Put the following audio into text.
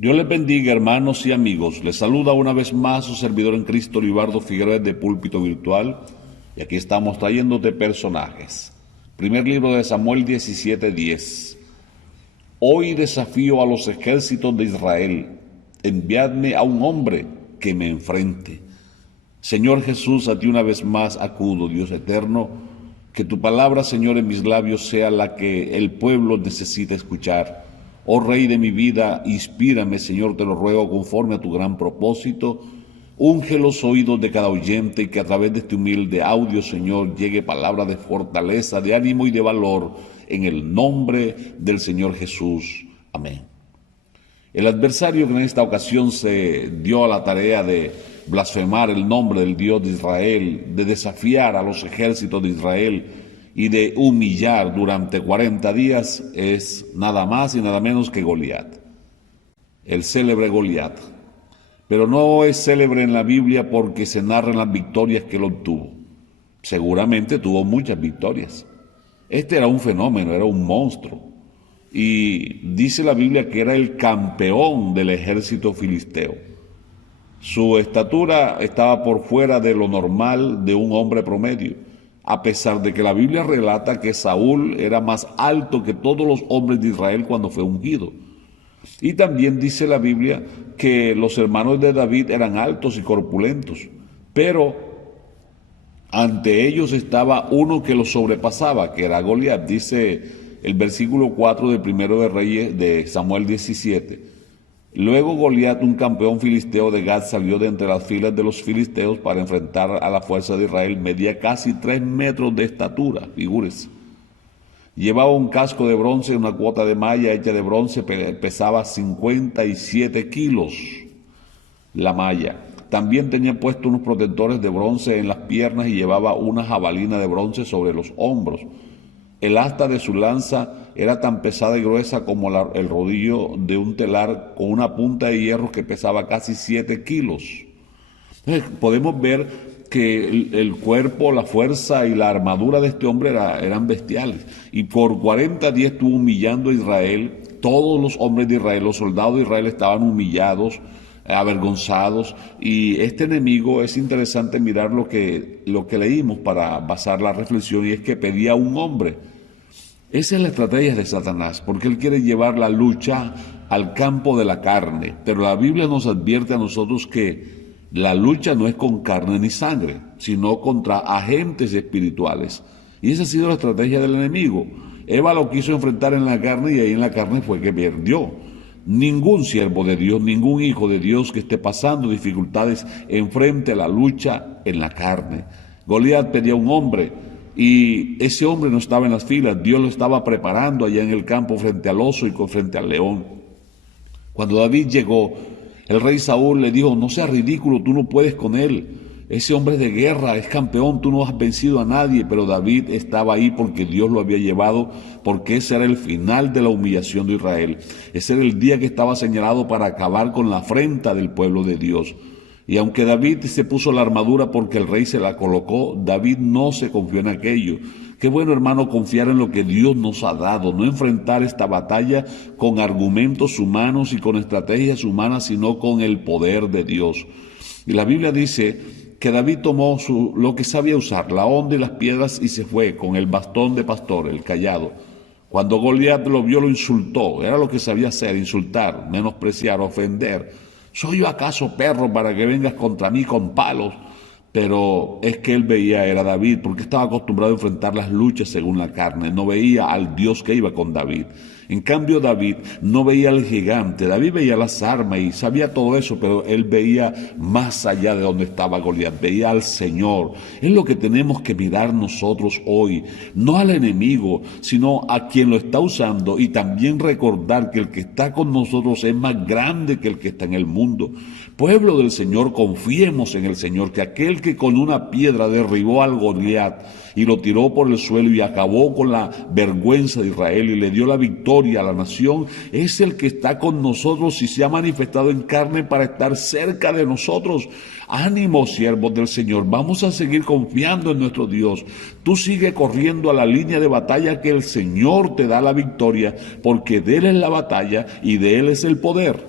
Dios les bendiga, hermanos y amigos. Les saluda una vez más su servidor en Cristo, Libardo Figueroa, de Púlpito Virtual. Y aquí estamos trayéndote personajes. Primer libro de Samuel 17:10. Hoy desafío a los ejércitos de Israel. Enviadme a un hombre que me enfrente. Señor Jesús, a ti una vez más acudo, Dios eterno. Que tu palabra, Señor, en mis labios sea la que el pueblo necesita escuchar. Oh Rey de mi vida, inspírame, Señor, te lo ruego, conforme a tu gran propósito. Unge los oídos de cada oyente y que a través de este humilde audio, Señor, llegue palabra de fortaleza, de ánimo y de valor, en el nombre del Señor Jesús. Amén. El adversario que en esta ocasión se dio a la tarea de blasfemar el nombre del Dios de Israel, de desafiar a los ejércitos de Israel y de humillar durante 40 días es nada más y nada menos que Goliat, el célebre Goliat. Pero no es célebre en la Biblia porque se narran las victorias que él obtuvo. Seguramente tuvo muchas victorias. Este era un fenómeno, era un monstruo. Y dice la Biblia que era el campeón del ejército filisteo. Su estatura estaba por fuera de lo normal de un hombre promedio, a pesar de que la Biblia relata que Saúl era más alto que todos los hombres de Israel cuando fue ungido. Y también dice la Biblia que los hermanos de David eran altos y corpulentos, pero ante ellos estaba uno que los sobrepasaba, que era Goliat. Dice el versículo 4 del Primero de Reyes de Samuel 17. Luego Goliat, un campeón filisteo de Gad, salió de entre las filas de los filisteos para enfrentar a la fuerza de Israel. Medía casi 3 metros de estatura, figúrese. Llevaba un casco de bronce, una cuota de malla hecha de bronce, pesaba 57 kilos la malla. También tenía puesto unos protectores de bronce en las piernas y llevaba una jabalina de bronce sobre los hombros. El asta de su lanza era tan pesada y gruesa como el rodillo de un telar, con una punta de hierro que pesaba casi 7 kilos. Podemos ver que el cuerpo, la fuerza y la armadura de este hombre eran bestiales. Y por 40 días estuvo humillando a Israel. Todos los hombres de Israel, los soldados de Israel estaban humillados, avergonzados. Y este enemigo, es interesante mirar lo que leímos para basar la reflexión, y es que pedía un hombre. Esa es la estrategia de Satanás, porque él quiere llevar la lucha al campo de la carne. Pero la Biblia nos advierte a nosotros que la lucha no es con carne ni sangre, sino contra agentes espirituales. Y esa ha sido la estrategia del enemigo. Eva lo quiso enfrentar en la carne y ahí en la carne fue que perdió. Ningún siervo de Dios, ningún hijo de Dios que esté pasando dificultades enfrente a la lucha en la carne. Goliat pedía un hombre y ese hombre no estaba en las filas. Dios lo estaba preparando allá en el campo frente al oso y frente al león. Cuando David llegó, el rey Saúl le dijo: no seas ridículo, tú no puedes con él. Ese hombre es de guerra, es campeón, tú no has vencido a nadie. Pero David estaba ahí porque Dios lo había llevado, porque ese era el final de la humillación de Israel. Ese era el día que estaba señalado para acabar con la afrenta del pueblo de Dios. Y aunque David se puso la armadura porque el rey se la colocó, David no se confió en aquello. Qué bueno, hermano, confiar en lo que Dios nos ha dado, no enfrentar esta batalla con argumentos humanos y con estrategias humanas, sino con el poder de Dios. Y la Biblia dice que David tomó lo que sabía usar, la honda y las piedras, y se fue con el bastón de pastor, el cayado. Cuando Goliat lo vio, lo insultó. Era lo que sabía hacer: insultar, menospreciar, ofender. ¿Soy yo acaso perro para que vengas contra mí con palos? Pero es que él veía, era David, porque estaba acostumbrado a enfrentar las luchas según la carne. No veía al Dios que iba con David. En cambio, David no veía al gigante. David veía las armas y sabía todo eso, pero él veía más allá de donde estaba Goliat. Veía al Señor. Es lo que tenemos que mirar nosotros hoy. No al enemigo, sino a quien lo está usando. Y también recordar que el que está con nosotros es más grande que el que está en el mundo. Pueblo del Señor, confiemos en el Señor, que aquel que con una piedra derribó al Goliat y lo tiró por el suelo y acabó con la vergüenza de Israel y le dio la victoria a la nación, es el que está con nosotros y se ha manifestado en carne para estar cerca de nosotros. Ánimo, siervos del Señor, vamos a seguir confiando en nuestro Dios. Tú sigue corriendo a la línea de batalla, que el Señor te da la victoria, porque de Él es la batalla y de Él es el poder.